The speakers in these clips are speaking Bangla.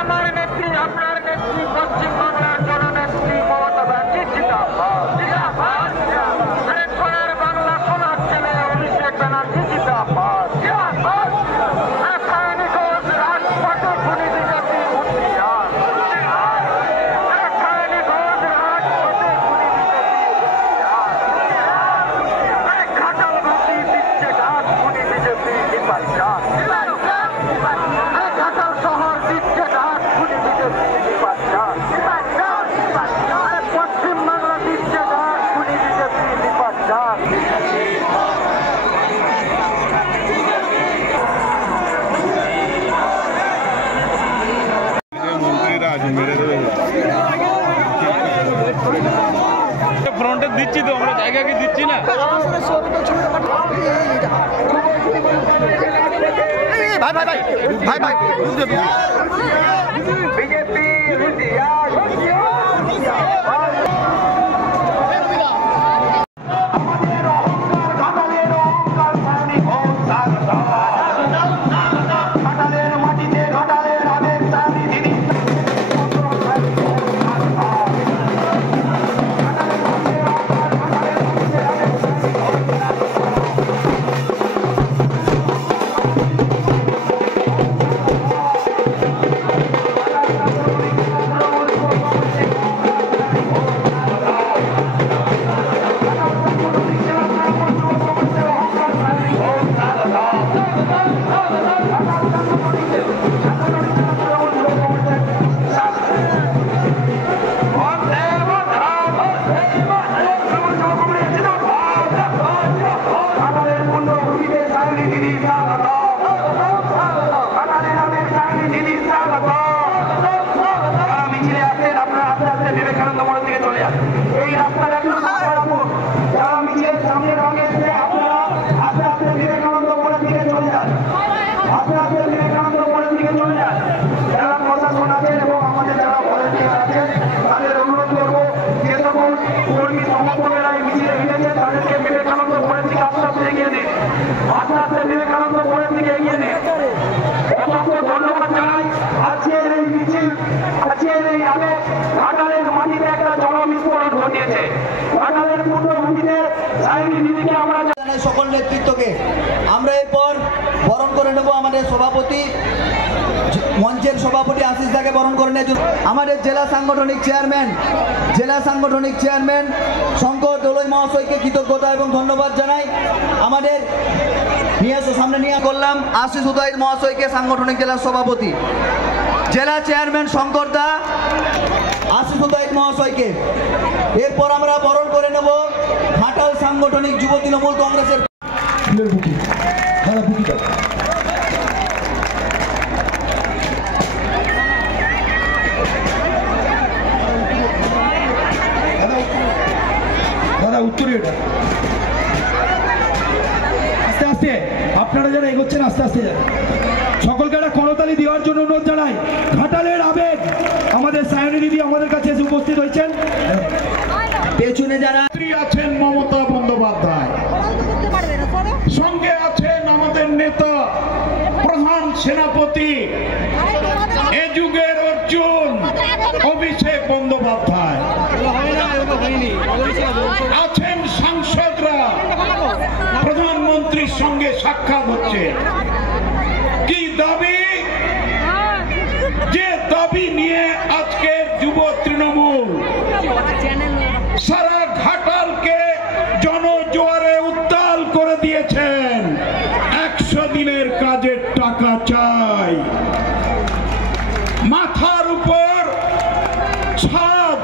আমার নেত্রী আপনার নেত্রী পশ্চিমবাংলার জননেত্রী মমতা ব্যানার্জি জিন্দাবাদ। সোনার বাংলা সোনার ছেলে অভিষেক ব্যানার্জি জিন্দাবাদ। রাজপথে খুনি বিজেপি হুঁশিয়ার। রাজপথে খুনি বিজেপি ঘাটাল ঘাটি দিচ্ছে ডাক খুনি বিজেপি নির্বাচন। ঘাটাল শহর দিচ্ছে ডাক খুনি বিজেপি নির্বাচন। পশ্চিম বাংলা দিচ্ছে ডাক খুনি বিজেপি নির্বাচন। ফ্রন্টে দিচ্ছি তো আমরা, জায়গা কি দিচ্ছি না? ভাই ভাই ভাই ভাই ভাই বিজেপি ধন্যবাদ জানাই। আজকের এই মিছিল, আজকের এই আগে ঘাটালের মাটিতে একটা জনবিস্ফোরণ ঘটিয়েছে। ঘাটালের পূর্ণভূমিতে সাইনি দিদিকে আমরা জানাই সকল নেতৃত্বকে। আমরা এরপর বরণ করে নেব আমাদের সভাপতি, মঞ্চের সভাপতি আশিস দাকে বরণ করে নিয়ে আমাদের জেলা সাংগঠনিক চেয়ারম্যান শঙ্কর দোলই মহাশয়কে কৃতজ্ঞতা এবং ধন্যবাদ জানাই। আমাদের সামনে নিয়ে করলাম আশিস উদয় মহাশয়কে, সাংগঠনিক জেলা সভাপতি, জেলা চেয়ারম্যান শঙ্কর দা, আশিস উদয় মহাশয়কে। এরপর আমরা বরণ করে নেব ঘাটাল সাংগঠনিক যুব তৃণমূল কংগ্রেসের দাদা উত্তরে আস্তে আস্তে আপনারা যারা এগোচ্ছেন আস্তে আস্তে যান। সকলকে একটা করতালি দেওয়ার জন্য অনুরোধ জানাই। ঘাটালের আবেগ আমাদের সায়নী দিদি আমাদের কাছে এসে উপস্থিত হয়েছেন। পেছনে যারা আছেন মমতা বন্দ্যোপাধ্যায়, সঙ্গে আছেন আমাদের নেতা প্রধান সেনাপতি এ যুগের অর্জুন অভিষেক বন্দ্যোপাধ্যায়, আছেন সাংসদরা, প্রধানমন্ত্রীর সঙ্গে সাক্ষাৎ হচ্ছে। কি দাবি? যে দাবি নিয়ে আজকে যুব তৃণমূল সারা ঘাটালকে জনজোয়ারে উত্তাল করে দিয়েছেন। 100 দিনের কাজের টাকা চাই, মাথার উপর ছাদ,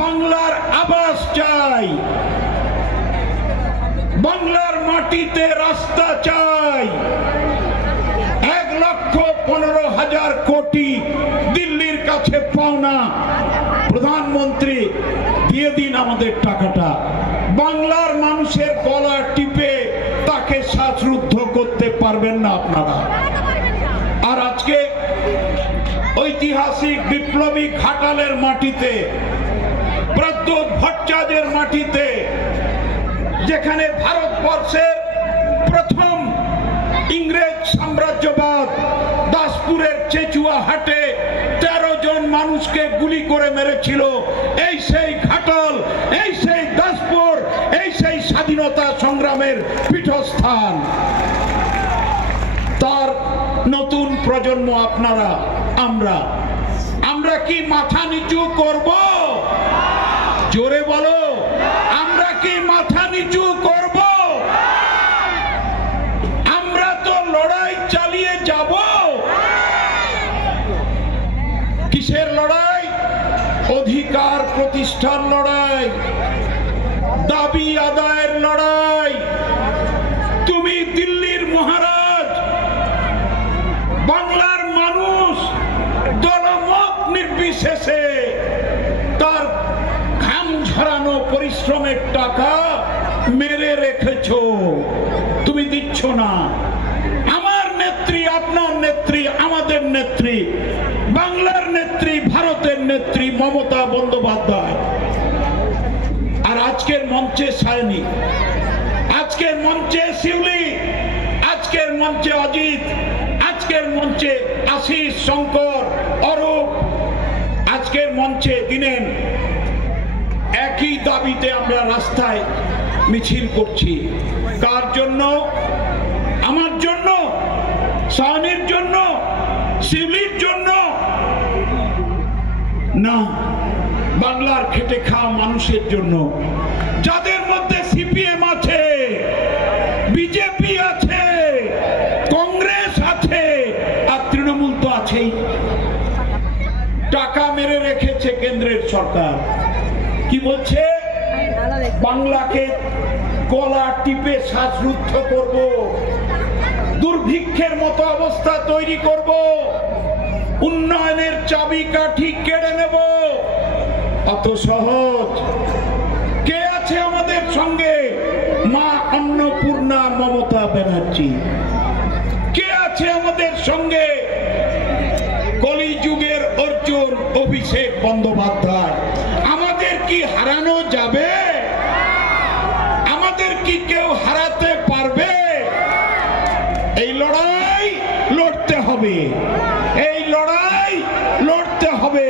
বাংলার আবাস চাই, বাংলার মাটিতে রাস্তা চাই। 1,15,000 কোটি দিল্লির কাছে পাওনা। প্রধানমন্ত্রী দিয়ে দিন আমাদের টাকাটা। বাংলার মানুষের গলা টিপে তাকে শ্বাসরুদ্ধ করতে পারবেন না আপনারা। আর আজকে ঐতিহাসিক বিপ্লবী ঘাটালের মাটিতে, প্রদ্যোৎ ভট্টাচার্যের মাটিতে, যেখানে ভারতবর্ষের প্রথম ইংরেজ সাম্রাজ্যবাদ দাসপুরের চেচুয়াহাটে 13 জন মানুষকে গুলি করে মেরেছিল। এই সেই ঘাটাল, এই সেই দাসপুর, এই সেই স্বাধীনতা সংগ্রামের পীঠস্থান। তার নতুন প্রজন্ম আপনারা, আমরা কি মাথা নিচু করব? জোরে বলো, আমরা কি মাথা নিচু করব? আমরা তো লড়াই চালিয়ে যাব। কিসের লড়াই? অধিকার প্রতিষ্ঠার লড়াই, দাবি আদায়ের লড়াই। তুমি দিল্লির মহারাজ, বাংলার মানুষ দলমত নির্বিশেষে তার ঘাম ঝরানো পরিশ্রমের টাকা মেরে রেখেছ, তুমি দিচ্ছ না। আমার নেত্রী, আপনার নেত্রী, আমাদের নেত্রী, বাংলার নেত্রী, ভারতের নেত্রী মমতা বন্দ্যোপাধ্যায়। আর আজকের মঞ্চে সায়নী, আজকের মঞ্চে শিউলি, আজকের মঞ্চে অজিত, আজকের মঞ্চে আশিস, শঙ্কর, অরূপ, আজকের মঞ্চে দিনেন। একই দাবিতে আমরা রাস্তায় মিছিল করছি। কার জন্য? আমার জন্য, সায়নীর জন্য, শিউলির জন্য না, বাংলার খেটে খাওয়া মানুষের জন্য, যাদের মধ্যে সিপিএম আছে, বিজেপি আছে, কংগ্রেস আছে, আর তৃণমূল তো আছেই। টাকা মেরে রেখেছে কেন্দ্রের সরকার। কি বলছে? বাংলাকে গলা টিপে শ্বাসরুদ্ধ করব, দুর্ভিক্ষের মতো অবস্থা তৈরি করব, উন্নয়নের চাবিকাঠি কেড়ে নেব। অত সহজ? কে আছে আমাদের সঙ্গে? মা অন্নপূর্ণা মমতা ব্যানার্জি। কে আছে আমাদের সঙ্গে? কলিযুগের অর্জুন অভিষেক বন্দ্যোপাধ্যায়। আমাদের কি হারানো যাবে? আমাদের কি কেউ হারাতে পারবে? এই লড়াই লড়তে হবে, এই লড়াই লড়তে হবে।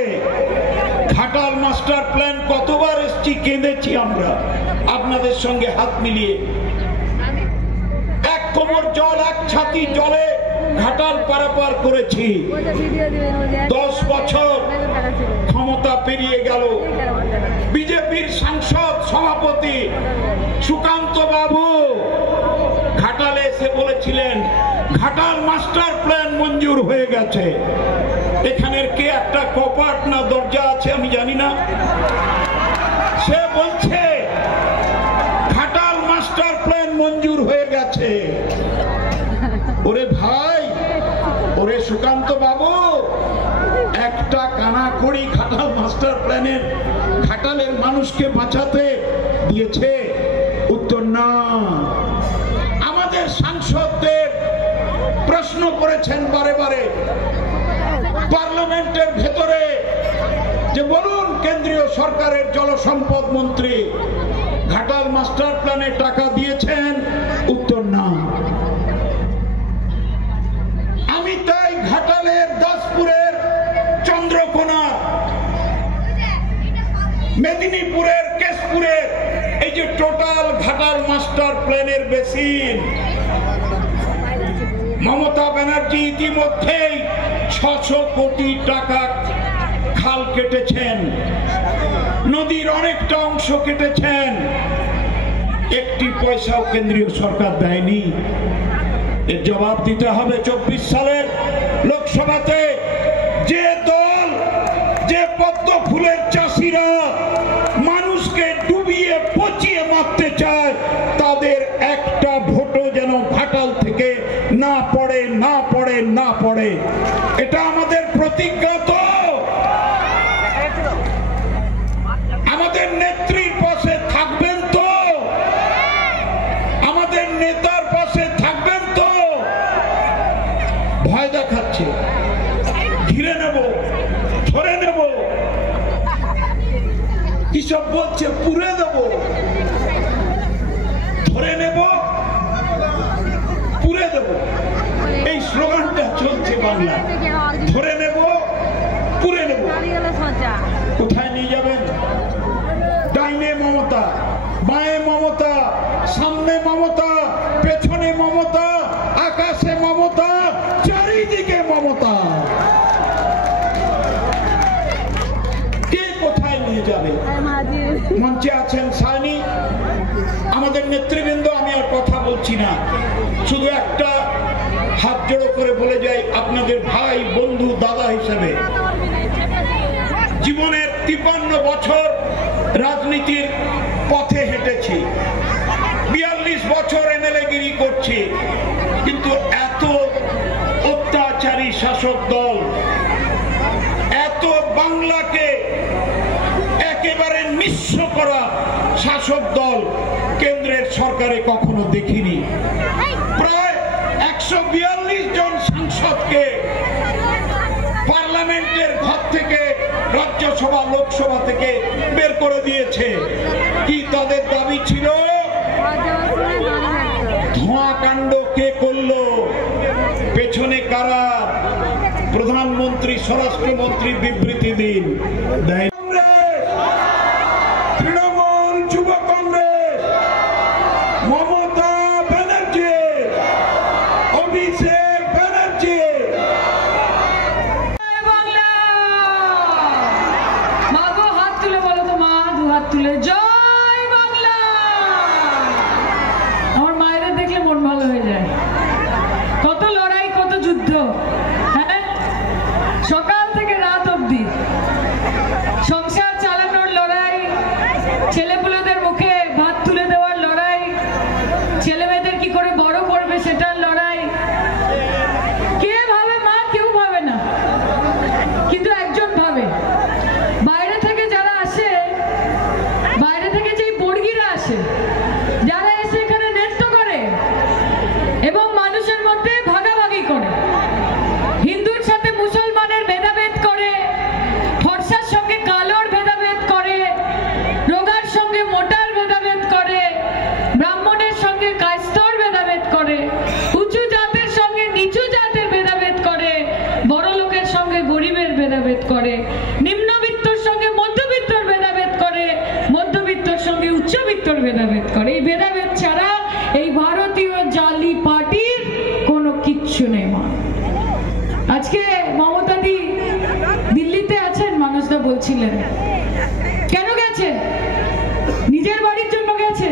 ঘাটাল মাস্টার প্ল্যান কতবার এসেছি, কেঁদেছি আমরা আপনাদের সঙ্গে হাত মিলিয়ে। এক কোমর জল, এক ছাতি জলে ঘাটাল পারাপার করেছি। 10 বছর ক্ষমতা পেরিয়ে গেল। বিজেপির সাংসদ সভাপতি সুকান্ত বাবু ঘাটালে এসে বলেছিলেন ঘাটাল মাস্টার প্ল্যান মঞ্জুর হয়ে গেছে। এখানের কে একটা কপাট না দরজা আছে আমি জানি না, সে বলছে ঘাটাল মাস্টার প্ল্যান মঞ্জুর হয়ে গেছে। ওরে ভাই, ওরে সুকান্ত বাবু, একটা কানাকড়ি ঘাটাল মাস্টার প্ল্যানের ঘাটালের মানুষকে বাঁচাতে দিয়েছে? উত্তর না। আমাদের সাংসদদের প্রশ্ন করেছেন বারে বারে পার্লামেন্টের ভেতরে যে বলুন কেন্দ্রীয় সরকারের জলসম্পদ মন্ত্রী ঘাটাল মাস্টার প্ল্যানে টাকা দিয়েছেন? উত্তর না। আমি তাই ঘাটালের, দাসপুরের, চন্দ্রকোনা, মেদিনীপুরের, কেশপুরের এই যে টোটাল ঘাটাল মাস্টার প্ল্যানের বেসিন, মমতা ব্যানার্জি ইতিমধ্যেই 600 কোটি টাকা খাল কেটেছেন, নদীর অনেকটা অংশ কেটেছেন। একটি পয়সাও কেন্দ্রীয় সরকার দেয়নি। এর জবাব দিতে হবে 24 সালের লোকসভাতে। যে দল, যে পদ্ম ফুলের চাষিরা মানুষকে ডুবিয়ে পচিয়ে মারতে চায়, তাদের একটা ভোটও যেন ঘাটাল থেকে না পড়ে, না পড়ে, না পড়ে। এটা আমাদের প্রতিজ্ঞা। তো আমাদের নেত্রীর পাশে থাকবেন তো? আমাদের নেতার পাশে থাকবেন তো? ভয় দেখাচ্ছে, ঘিরে নেব, ধরে নেব, কিসব বলছে, পুড়ে দেব, ধরে নেব, পুড়ে দেব, এই স্লোগানটা চলছে। বাংলা, ধরে নেব, পুরে নেব। কোথায় নিয়ে যাবেন? ডাইনে মমতা, বাঁয়ে মমতা, সামনে মমতা, পেছনে মমতা, আকাশে মমতা, চারিদিকে মমতা। কে কোথায় নিয়ে যাবে? মঞ্চে আছেন সায়নী, আমাদের নেতৃবৃন্দ। আমি আর কথা বলছি না, শুধু একটা হাত জোড়ো করে বলে যাই, আপনাদের ভাই, বন্ধু, দাদা হিসেবে জীবনের 53 বছর রাজনীতির পথে হেঁটেছি, 42 বছর এমএলএ গিরি করছি, কিন্তু এত অত্যাচারী শাসক দল, এত বাংলাকে একেবারে নিঃস্ব করা শাসক দল কেন্দ্রের সরকারে কখনো দেখিনি। প্রায় 142 জন সাংসদকে পার্লামেন্টের ঘর থেকে, রাজ্যসভা, লোকসভা থেকে বের করে দিয়েছে। কি তাদের দাবি ছিল? ধোঁয়াকাণ্ড কে করলো? পেছনে কারা? প্রধানমন্ত্রী, স্বরাষ্ট্রমন্ত্রী বিবৃতি দিন দেয়। তৃণমূল, যুব কংগ্রেস, মমতা ব্যানার্জি, অভিষেক ব্যানার্জি। তুলে জয় বাংলা। আমার মায়েরা দেখলে মন ভালো হয়ে যায়। কত লড়াই, কত যুদ্ধ, হ্যাঁ, সকাল থেকে রাত অবধি সংসার চালানোর লড়াই, ছেলেপুলেদের মুখে ভাত তুলে দেওয়ার লড়াই, ছেলে মেয়েদের কি করে বড় করবে সেটার লড়াই। কে ভাবে মা? কেউ ভাবে না, কিন্তু একজন ভাবে। বাইরে থেকে যারা আসে, বাইরে থেকে যেই বর্গীরা আসে, যারা এসে এখানে নৃত্য করে এবং মানুষের মধ্যে ভাগাভাগি করে, হিন্দুর সাথে মুসলমানের ভেদাভেদ করে, ফর্সার সঙ্গে কালোর ভেদাভেদ করে, রোগার সঙ্গে মোটার ভেদাভেদ করে, ব্রাহ্মণের সঙ্গে কায়স্থর ভেদাভেদ করে, উঁচু জাতের সঙ্গে নিচু জাতের ভেদাভেদ করে, বড় লোকের সঙ্গে গরিবের ভেদাভেদ করে, নিম্নবিত্তর সঙ্গে মধ্যবিত্তর ভেদাভেদ করে, মধ্যবিত্তর সঙ্গে উচ্চবিত্তর ভেদাভেদ করে। এই ভেদাভেদ ছাড়া এই ভারতীয় জালি পার্টির কোনো কিচ্ছু নেই। মা, আজকে মমতাদি দিল্লিতে আছেন, মানুষরা বলছিলেন কেন গেছে? নিজের বাড়ির জন্য গেছে,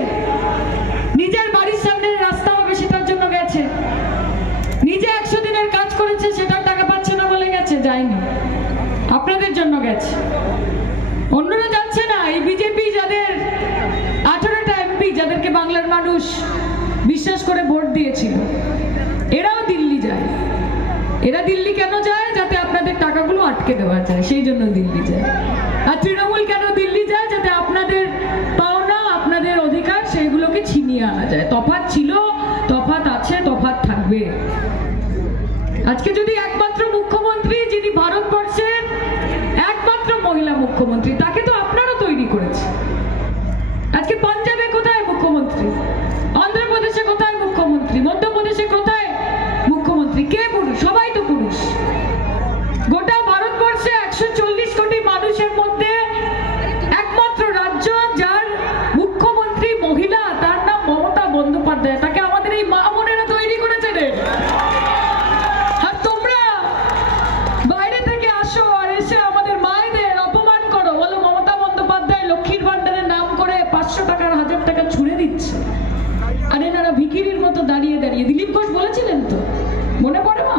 নিজের বাড়ির সামনে রাস্তা হবে সেটার জন্য গেছে, নিজে 100 দিনের কাজ করেছে সেটার টাকা পাচ্ছে না বলে গেছে? যায়নি, আপনাদের জন্য গেছে। অন্যরা যাচ্ছে না। এই বিজেপি যাদের 18টা এমপি, যাদেরকে বাংলার মানুষ বিশ্বাস করে ভোট দিয়েছিল, এরাও দিল্লি যায়। এরা দিল্লি কেন যায়? যাতে আপনাদের টাকাগুলো আটকে দেওয়া যায়, সেই জন্য দিল্লি যায়। আর তৃণমূল কেন দিল্লি যায়? যাতে আপনাদের পাওনা, আপনাদের অধিকার, সেইগুলোকে ছিনিয়ে আনা যায়। তফাৎ ছিল, তফাৎ আছে, তফাৎ থাকবে। আজকে যদি একমাত্র মুখ্যমন্ত্রী, যিনি ভারতবর্ষের একমাত্র মহিলা মুখ্যমন্ত্রী, তাকে তো আপনারা তৈরি করেছে। আজকে পাঞ্জাবে কোথায় মুখ্যমন্ত্রী? অন্ধ্রপ্রদেশে কোথায় মুখ্যমন্ত্রী? মধ্যপ্রদেশে কোথায় মুখ্যমন্ত্রী? কে পুরুষ? সবাই তো পুরুষ। গোটা ভারতবর্ষে 140 কোটি মানুষের মধ্যে একমাত্র রাজ্য যার মুখ্যমন্ত্রী মহিলা, তার নাম মমতা বন্দ্যোপাধ্যায়। তাকে আমাদের এই মা বোনেরা তৈরি করেছে রে। আর তোমরা বাইরে থেকে আসো আর এসে আমাদের মায়েদের অপমান করো, বলো মমতা বন্দ্যোপাধ্যায় লক্ষ্মীর ভান্ডারের নাম করে 500 টাকার 1000 টাকা ছুড়ে দিচ্ছে। আর এনারা ভিখিরির মতো দাঁড়িয়ে দাঁড়িয়ে, দিলীপ ঘোষ বলেছিলেন তো, মনে পড়ে মা,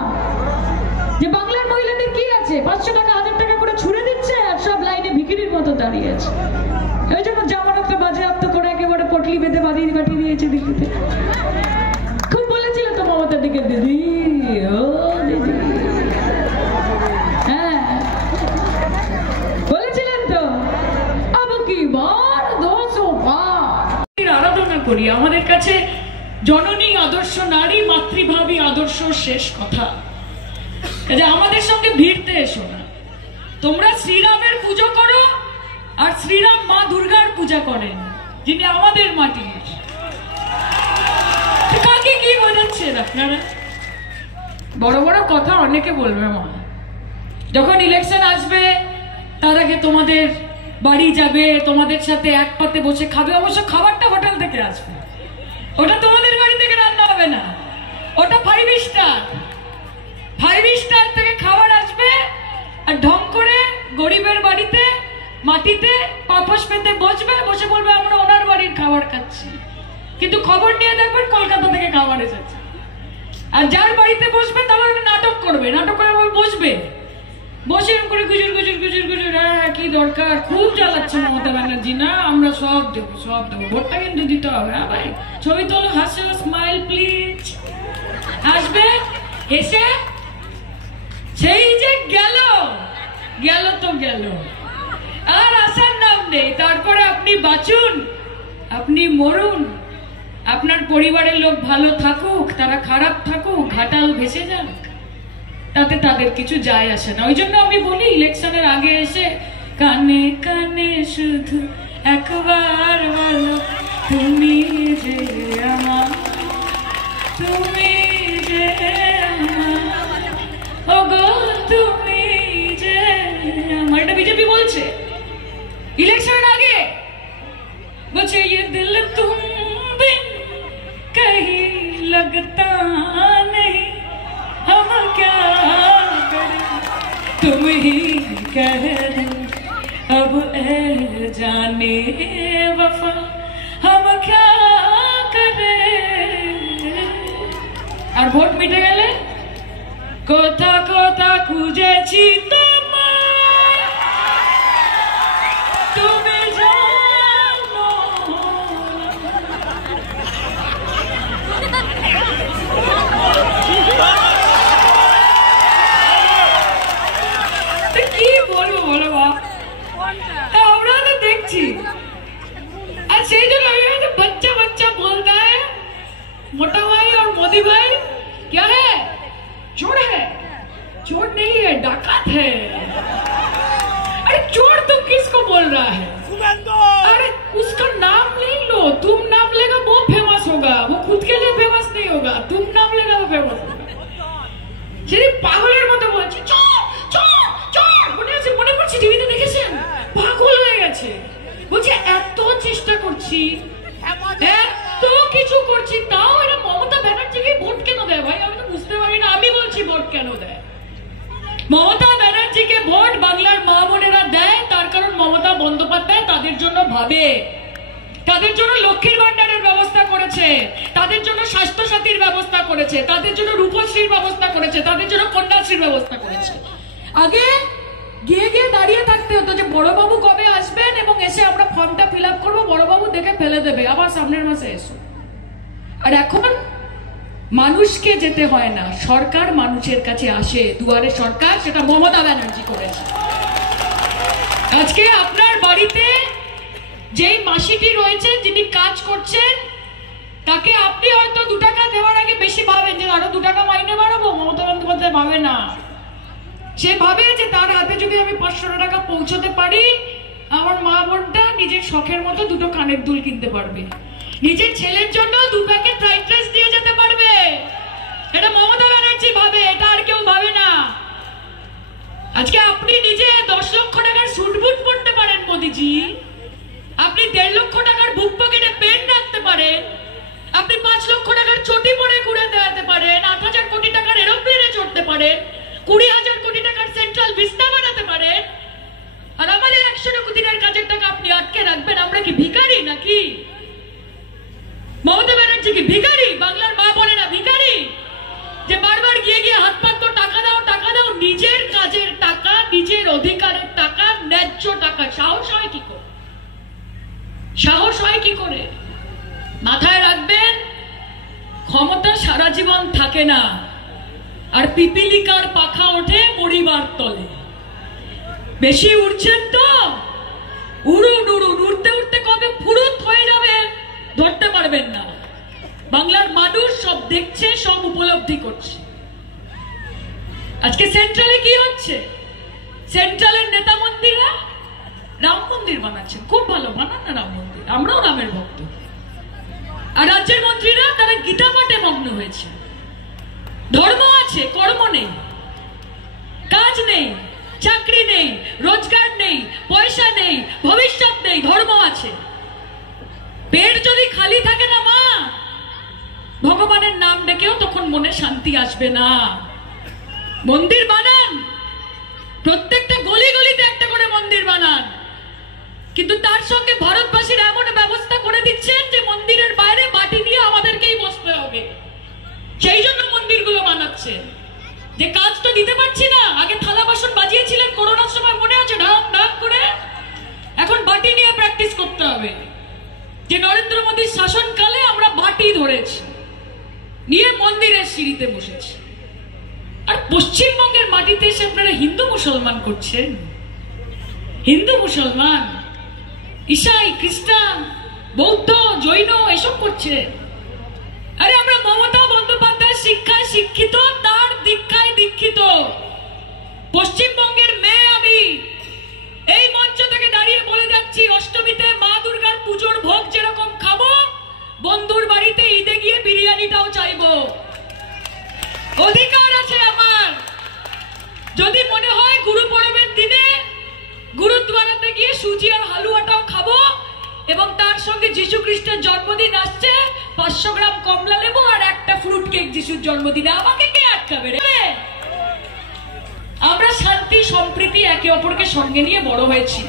যে বাংলার মহিলাদের কি আছে, 500 টাকা 1000 টাকা করে ছুড়ে দিচ্ছে আর সব লাইনে ভিখিরির মতো দাঁড়িয়ে আছে। এই জন্য জামানতটা বাজেয়াপ্ত করে একেবারে পটলি বেঁধে পাঠিয়ে দিয়েছে দিল্লিতে। খুব বলেছিল তো মমতার দিকে, দিদি ও দিদি, হ্যাঁ বলেছিলেন তো। আব কি বার 200 বার আরাধনা করি। আমাদের কাছে জননী আদর্শ, নারী মাতৃভাবী আদর্শ শেষ কথা। আমাদের সঙ্গে ভিড়তে এসো না। তোমরা শ্রীরামের পুজো করো আর শ্রীরাম মা দুর্গার পূজা করেন, যিনি আমাদের মাটির। কাকে কি বোঝাচ্ছেন আপনারা? বড় বড় কথা অনেকে বলবে মা, যখন ইলেকশন আসবে তার আগে তোমাদের বাড়ি যাবে, তোমাদের সাথে এক পাতে বসে খাবে। অবশ্য খাবারটা হোটেল থেকে আসবে, ওটা তোমাদের বাড়ি থেকে রান্না হবে না, ওটা 5 স্টার থেকে খাবার আসবে। আর ঢং করে গরিবের বাড়িতে মাটিতে পাপস পেতে বসবে, বসে বলবে আমরা ওনার বাড়ির খাবার খাচ্ছি, কিন্তু খবর নিয়ে দেখবেন কলকাতা থেকে খাবার এসেছে। আর যার বাড়িতে বসবে তারপর নাটক করবে, নাটক করে বসবে, বসে করে গুজুর গুজুর গুজুর গুজুর, হ্যাঁ কি দরকার, খুব জ্বালাচ্ছে মমতা ব্যানার্জি, না আমরা সব দেবো সব দেবো, ভোটটা কিন্তু দিতে হবে। হ্যাঁ ভাই, ছবি তোলো, হাসো, স্মাইল প্লিজ। আসবে, এসে সেই যে গেল গেল তো গেল, আর আসার নাম নেই। তারপরে আপনি বাঁচুন, আপনি মরুন, আপনার পরিবারের লোক ভালো থাকুক, তারা খারাপ থাকুক, ঘাটাল ভেসে যাক, তাতে তাদের কিছু যায় আসে না। ওই জন্য আমি বলি ইলেকশনের আগে এসে কানে কানে শুধু একবার বলো তুমি যে আমার, তুমি যে আমার, ওগো তুমি যে আমার। এটা বিজেপি বলছে ইলেকশনের আগে, বলছে ये दिल तुम बिन कहीं लगता नहीं, हम क्या करें तुम ही कह दो अब ए जाने वफा, हम क्या करें। আর ভোট মিটে গেলে কোথা কোথা খুঁজেছি তোমায়, তুমি জানো। কি বলবো বলো মা, আমরা তো দেখছি। আর সেই জন্য बच्चा बच्चा बोलता है मोटा भाई और मोदी भाई क्या है, चोर है, चोर नहीं है डाकत है। अरे चोर तुम किसको बोल रहा है, अरे उसका नाम नहीं लो, तुम नाम लेगा वो फेमस होगा, वो खुद के लिए फेमस नहीं होगा, तुम नाम लेगा वो फेमस होगा। সেই পাগলের মতো বলছে চোর চোর চোর, মনে পড়ছে টিভিতে দেখেছেন, পাগল হয়ে গেছে। বলছে এত চেষ্টা করছি, এত কিছু করছি, তাও এরা মমতা ব্যানার্জিকে ভোট কেন দেয় ভাই, আমি তো বুঝতে পারি না। আমি বলছি ভোট কেন দেয়, মমতা ব্যানার্জিকে ভোট বাংলার মা বোনেরা দেয় তার কারণ মমতা বন্দ্যোপাধ্যায় তাদের জন্য ভাবে, তাদের জন্য লক্ষ্মীর ভান্ডারের ব্যবস্থা করেছে, তাদের জন্য স্বাস্থ্য সাথীর ব্যবস্থা করেছে, তাদের জন্য রূপশ্রীর ব্যবস্থা করেছে, তাদের জন্য কন্যাশ্রীর ব্যবস্থা করেছে। আগে গিয়ে গিয়ে দাঁড়িয়ে থাকতে হতো যে বড়বাবু কবে আসবেন এবং এসে আমরা ফর্মটা ফিল আপ করবো, বড়বাবু দেখে ফেলে দেবে, আবার সামনের মাসে এসো। আর এখন মানুষকে যেতে হয় না, সরকার মানুষের কাছে আসে, দুয়ারে সরকার, সেটা মমতা ব্যানার্জি করেছে। আজকে আপনার বাড়িতে যেই মাসিটি রয়েছে, যিনি কাজ করছেন, তাকে আপনি হয়তো 2 টাকা দেওয়ার আগে বেশি ভাবেন যে আরো 2 টাকা মাইনে বাড়াবো, মমতা বন্দ্যোপাধ্যায় ভাবে না। সে ভাবে যে তার হাতে যদি আমি 500 টাকা পৌঁছতে পারি, আমার মা বোনটা নিজের শখের মতো 2টো কানের দুল কিনতে পারবে, নিজের ছেলের জন্য 2 প্যাকেট ফ্রাইড রাইস দিয়ে যেতে পারবে। এটা মমতা ব্যানার্জি ভাবে, এটা আর কেউ ভাবে না। আজকে আপনি নিজে 10 লক্ষ টাকার স্যুট বুট পরতে পারেন মোদিজি, আপনি 1.5 লক্ষ টাকার বুক পকেটে পেন রাখতে পারেন, আপনি 5 লক্ষ টাকার চটি পরে ঘুরে বেড়াতে পারেন, 8,000 কোটি টাকার এরোপ্লেনে চড়তে পারেন, 20,000 কোটি টাকার সেন্ট্রাল ভিস্তা বানাতে পারেন, আর আমাদের 100 দিনের কাজের টাকা আপনি আটকে রাখবেন। আমরা কি ভিখারি নাকি? মমতা ব্যানার্জি কি ভিখারি? বাংলার মা বোনেরা ভিখারি যে বারবার গিয়ে গিয়ে হাত পাতো টাকা দাও টাকা দাও? নিজের কাজের টাকা, নিজের অধিকারের টাকা, ন্যায্য টাকা সাহস হয় কি করে? সাহস হয় কি করে? মাথায় রাখবেন, ক্ষমতা সারা জীবন থাকে না, আর পিপিলিকার পাখা ওঠে পরিবার তলে। বেশি উড়ছেন তো উড়ুন উড়ুন, উড়তে উড়তে কবে ফুরুত হয়ে যাবে ধরতে পারবেন না। বাংলার মানুষ সব দেখছে, সব উপলব্ধি করছে। আজকে সেন্ট্রালে কি হচ্ছে? সেন্ট্রালের নেতা মন্দিরা রাম মন্দির বানাচ্ছেন, খুব ভালো, বানান না রাম মন্দির, আমরাও রামের ভক্ত। আর রাজ্যের মন্ত্রীরা তারা গীতা পাঠে মগ্ন হয়েছে। ধর্ম আছে, কর্ম নেই, কাজ নেই, চাকরি নেই, রোজগার নেই, পয়সা নেই, ভবিষ্যৎ নেই, ধর্ম আছে। পেট যদি খালি থাকে না মা, ভগবানের নাম ডেকেও তখন মনে শান্তি আসবে না। মন্দির বানান, প্রত্যেকটা গলি গলিতে একটা করে মন্দির বানান, কিন্তু তার সঙ্গে ভারতবাসীর এমন ব্যবস্থা করে দিচ্ছেন যে মন্দিরের বাইরে বাটি নিয়ে আমাদেরকেই বসতে হবে। সেই জন্য মন্দিরগুলো বানাচ্ছেন, যে কাজ তো দিতে পারছি না। আগে থালা বাসন বাজিয়েছিলেন করোনার সময়, মনে আছে, ঢাক ঢাক করে। এখন বাটি নিয়ে প্র্যাকটিস করতে হবে। যে নরেন্দ্র মোদীর শাসনকালে আমরা বাটি ধরেছি, নিয়ে মন্দিরের সিঁড়িতে বসেছি। আর পশ্চিমবঙ্গের মাটিতে এসে আপনারা হিন্দু মুসলমান করছেন। হিন্দু মুসলমান, ঈসাই, খ্রিস্টান, বৌদ্ধ, জৈন এসব করছে। আরে আমরা মমতা বন্দ্যোপাধ্যায়ের শিক্ষায় শিক্ষিত, তার দীক্ষায় দীক্ষিত। পশ্চিমবঙ্গের মেয়ে আমি এই মঞ্চ থেকে দাঁড়িয়ে বলে যাচ্ছি, অষ্টমীতে মা দুর্গার পুজোর ভোগ যেরকম খাবো, বন্ধুর বাড়িতে ঈদে গিয়ে বিরিয়ানিটাও চাইবো। অধিকার আছে আমার। যদি মনে হয় গুরু পরবের দিনে গুরুদ্বারাতে গিয়ে সুজি আর হালুয়াটাও খাবো, এবং তার সঙ্গে যীশু খ্রিস্টের জন্মদিন আসছে, 500 গ্রাম কমলা লেবু আর একটা ফ্রুট কেক যিশুর জন্মদিনে, আমাকে কে আটকাবে রে? আমরা শান্তি সম্প্রীতি একে অপরকে সঙ্গে নিয়ে বড় হয়েছি।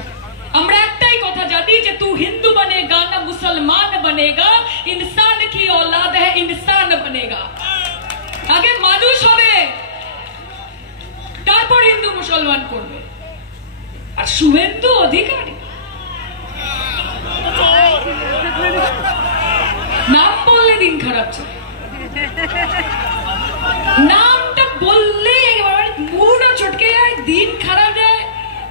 আমরা একটাই কথা জানি যে তু হিন্দু বনেগা না মুসলমান বনেগা, ইনসান কি औलाद है इंसान बनेगा। আগে মানুষ হবে, তারপর হিন্দু মুসলমান করবে। আর শুভেন্দু অধিকারী নাম বললে দিন খারাপ চলে, নামটা বললে মুডও চটকে যায়, দিন খারাপ যায়।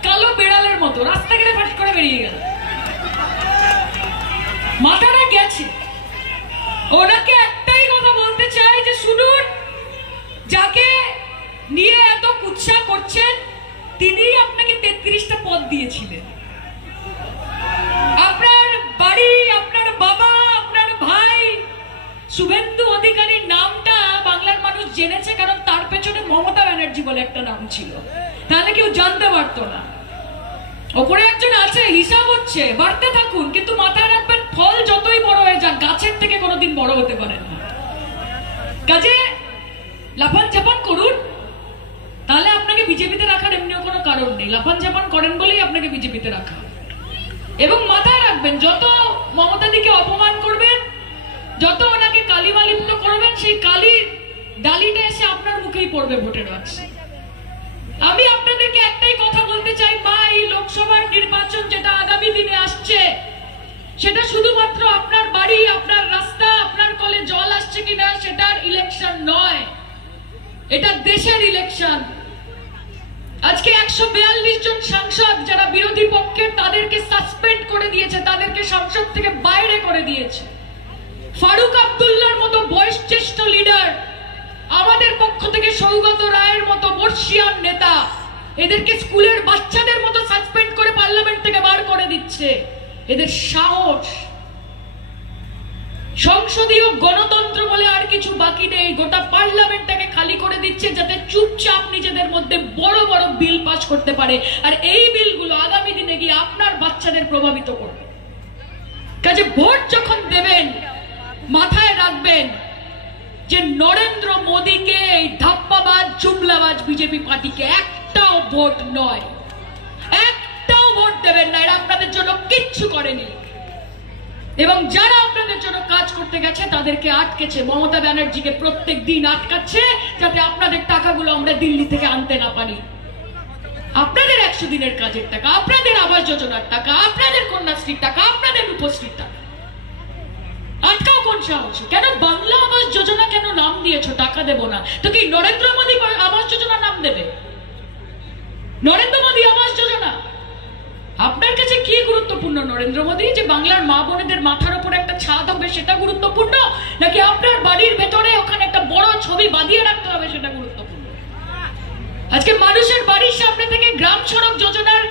কালো বেড়ালের মতো রাস্তা গেলে ফাট করে বেরিয়ে গেল, মাথাটা গেছে। ওনাকে একটাই কথা বলতে চাই যে শুনুন, যাকে নিয়ে এত কুৎসা করছেন তিনি আপনাকে 33টা পদ দিয়েছিলেন। আপনার বাড়ি, আপনার বাবা, আপনার ভাই শুভেন্দু অধিকারীর নামটা বাংলার মানুষ জেনেছে কারণ তার পেছনে মমতা ব্যানার্জি বলে একটা নাম ছিল, তাহলে কেউ জানতে পারতো না। ওপরে একজন আছে, হিসাব হচ্ছে, বাড়তে থাকুন, কিন্তু মাথায় রাখবেন ফল যতই বড় হয়ে যাক গাছের থেকে কোনোদিন বড় হতে পারেন না। কাজে লাফান ঝাপান করুন, তাহলে আপনাকে বিজেপিতে রাখার এমনিও কোনো কারণ নেই। লাফান ঝাপান করেন বলেই আপনাকে বিজেপিতে রাখা। এবং মাথায় রাখবেন, যত মমতাদিকে অপমান করবেন, যত ওনাকে কালিমালিপ্ত করবেন, সেই কালির ডালিটা এসে আপনার মুখেই পড়বে ভোটের বাক্সে। আমি আপনাদেরকে একটাই কথা বলতে চাই, মা, এই লোকসভার নির্বাচন যেটা আগামী দিনে আসছে, সেটা শুধুমাত্র আপনার বাড়ি, আপনার রাস্তা, আপনার কলে জল আসছে কিনা সেটার ইলেকশন নয়, এটা দেশের ইলেকশন। আজকে 142 জন সাংসদ যারা বিরোধী পক্ষের, তাদেরকে সাসপেন্ড করে দিয়েছে, তাদেরকে সংসদ থেকে বাইরে করে দিয়েছে। ফারুক আব্দুল্লাহর মতো বয়োজ্যেষ্ঠ লিডার, আমাদের পক্ষ থেকে সৌগত রায়ের মতো বর্ষিয়ান নেতা, এদেরকে স্কুলের বাচ্চাদের মতো সাসপেন্ড করে পার্লামেন্ট থেকে বার করে দিচ্ছে। এদের সাহস! সংসদীয় গণতন্ত্র বলে আর কিছু বাকি নেই, গোটা পার্লামেন্টটাকে খালি করে দিচ্ছে যাতে চুপচাপ নিজেদের মধ্যে বড় বড় বিল পাস করতে পারে। আর এই বিলগুলো আগামী দিনে গিয়ে আপনার বাচ্চাদের প্রভাবিত করবে। কাজে ভোট যখন দেবেন মাথায় রাখবেন যে নরেন্দ্র মোদীকে, এই ধাপ্পাবাজ জুমলাবাজ বিজেপি পার্টিকে একটাও ভোট নয়, একটাও ভোট দেবেন না। এরা আপনাদের জন্য কিচ্ছু করেনি, এবং যারা আপনাদের জন্য কাজ করতে গেছে তাদেরকে আটকেছে। মমতা ব্যানার্জিকে প্রত্যেক দিন আটকাচ্ছে যাতে আপনাদের টাকাগুলো আমরা দিল্লি থেকে আনতে না পারি। আপনাদের 100 দিনের কাজের টাকা, আপনাদের আবাস যোজনার টাকা, আপনাদের কন্যাশ্রীর টাকা, আপনাদের রূপশ্রীর টাকা আটকাও কোন সাহসে? কেন বাংলা আবাস যোজনা কেন নাম দিয়েছো? টাকা দেব না তো কি নরেন্দ্র মোদী আবাস যোজনা নাম দেবে? নরেন্দ্র মোদী আবাস যোজনা আপনার কাছে কি গুরুত্বপূর্ণ? নরেন্দ্র মোদী যে বাংলার মা বোনেদের মাথার উপর একটা ছাদ হবে সেটা গুরুত্বপূর্ণ, নাকি আপনার বাড়ির ভেতরে ওখানে একটা বড় ছবি বাঁধিয়ে রাখতে হবে সেটা গুরুত্বপূর্ণ? আজকে মানুষের বাড়ির সামনে থেকে গ্রাম সড়ক যোজনার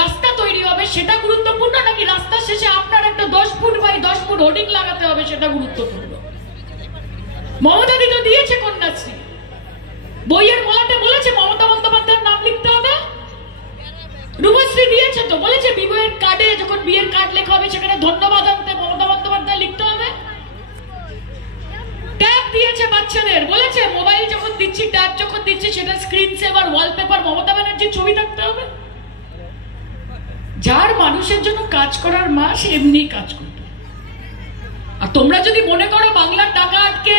রাস্তা তৈরি হবে সেটা গুরুত্বপূর্ণ, নাকি রাস্তার শেষে আপনার একটা 10 ফুট বাই 10 ফুট হোর্ডিং লাগাতে হবে সেটা গুরুত্বপূর্ণ? মমতা দি তো দিয়েছে কন্যাশ্রী, বইয়ের মলাটে বলেছে মমতা বন্দ্যোপাধ্যায়ের নাম লিখতে হবে? রূপশ্রী দিয়েছে তো, বলেছে বিবাহের কার্ডে যখন বিয়ের কার্ড লেখা হবে সেখানে ধন্যবাদ আনতে মমতা বন্দ্যোপাধ্যায় লিখতে হবে। ট্যাব দিয়েছে বাচ্চাদের, বলেছে মোবাইল যখন দিচ্ছি, ট্যাব যখন দিচ্ছি সেটা স্ক্রিন সেভার ওয়ালপেপার মমতা ব্যানার্জির ছবি থাকতে হবে। যার মানুষের জন্য কাজ করার মা সে এমনি কাজ করবে। আর তোমরা যদি মনে করো বাংলার টাকা আটকে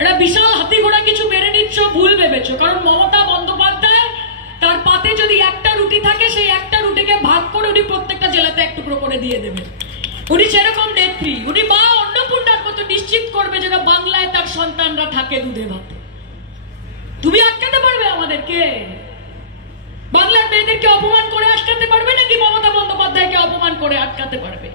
এটা বিশাল হাতি ঘোড়া কিছু মেরে নিচ্ছ, ভুল ভেবেছো। কারণ মমতা বন্দ্যোপাধ্যায় তার পাতে যদি একটা রুটি থাকে সেই একটা রুটিকে ভাগ করে উনি প্রত্যেকটা জেলাতে এক টুকরো করে দিয়ে দেবেন। উনি সেরকম নেত্রী, উনি মা অন্নপূর্ণার মতো নিশ্চিত করবে যেন বাংলায় তার সন্তানরা থাকে দুধে ভাতে। তুমি আটকাতে পারবে আমাদেরকে? বাংলার মেয়েদেরকে অপমান করে আটকাতে পারবে নাকি মমতা বন্দ্যোপাধ্যায়কে অপমান করে আটকাতে পারবে?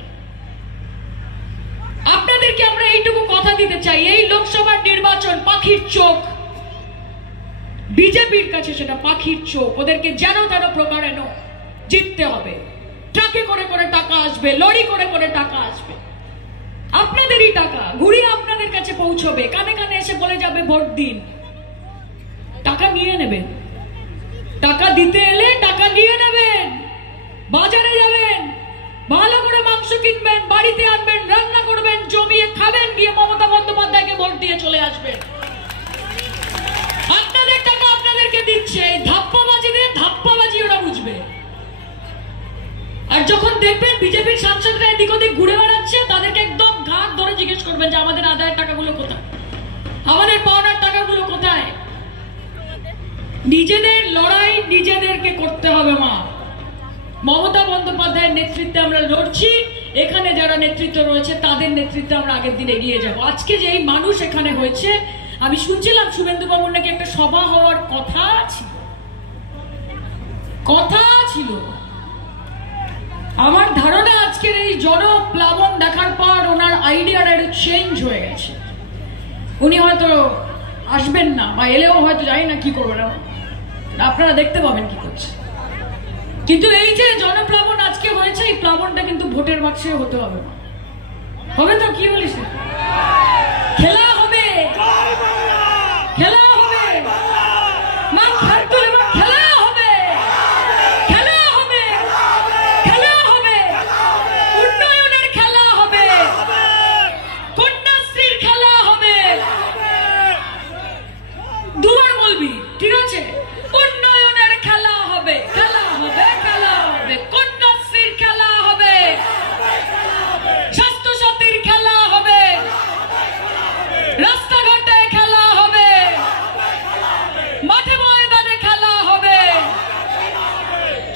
আপনাদেরকে আমরা এইটুকু কথা দিতে চাই, এই লোকসভার নির্বাচন পাখির চোখ, বিজেপির কাছে সেটা পাখির চোখ। ওদেরকে যেন তেন প্রকারে জিততে হবে। ট্রাকে করে করে টাকা আসবে, লরি করে করে টাকা আসবে, আপনাদেরই টাকা ঘুরিয়ে আপনাদের কাছে পৌঁছবে, কানে কানে এসে বলে যাবে ভোট দিন। টাকা নিয়ে নেবেন, টাকা দিতে এলে টাকা নিয়ে নেবেন, বাজারে যাবেন, ভালো করে মাংস কিনবেন, বাড়িতে আনবেন, রান্না করবেন, জমিয়ে খাবেন, গিয়ে মমতা বন্দ্যোপাধ্যায়কে ভোট দিয়ে চলে আসবেন। আপনাদের টাকা আপনাদেরকে দিচ্ছে, ধাপ্পাবাজি ওরা বুঝবে। আর যখন দেখবেন বিজেপির সাংসদরা এদিক ওদিক ঘুরে বেড়াচ্ছে, তাদেরকে একদম ঘাট ধরে জিজ্ঞেস করবেন যে আমাদের আদায়ের টাকাগুলো কোথায়, আমাদের পাওনার টাকাগুলো কোথায়। নিজেদের লড়াই নিজেদেরকে করতে হবে মা। মমতা বন্দ্যোপাধ্যায়ের নেতৃত্বে আমরা লড়ছি, এখানে যারা নেতৃত্ব রয়েছে তাদের নেতৃত্বে আমরা আগের দিন এগিয়ে যাব। আজকে যে এই মানুষ এখানে হয়েছে, আমি শুনছিলাম শুভেন্দু বাবুর নাকি একটা সভা হওয়ার কথা ছিল। আমার ধারণা আজকের এই জনপ্লাবন দেখার পর ওনার আইডিয়াটা একটু চেঞ্জ হয়ে গেছে। উনি হয়তো আসবেন না, বা এলেও হয়তো জানি না কি করবেন, আপনারা দেখতে পাবেন কি করছে। কিন্তু এই যে জনপ্লাবন আজকে হয়েছে, এই প্লাবনটা কিন্তু ভোটের বাক্সে হতে হবে। হবে তো? কি বলিস? খেলা হবে, খেলা হবে, মা খেলা হবে, খেলা হবে, খেলা হবে, উন্নয়নের খেলা হবে, কন্যাশ্রীর খেলা হবে। দুবার বলবি, ঠিক আছে? উন্নয়নের খেলা হবে, খেলা হবে, খেলা হবে, কন্যাশ্রীর খেলা হবে, স্বাস্থ্য সাথীর খেলা হবে, রাস্তাঘাটে খেলা হবে, মাঠে ময়দানে খেলা হবে,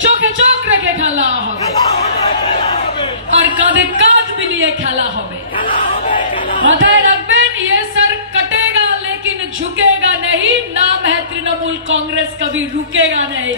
চোখে চোখ রেখে খেলা হবে, আর কাঁধে কাঁধ মিলিয়ে খেলা হবে। মাথায় রাখবেন, ये सर कटेगा लेकिन झुकेगा नहीं, नाम है तृणमूल कांग्रेस, कभी रुकेगा नहीं।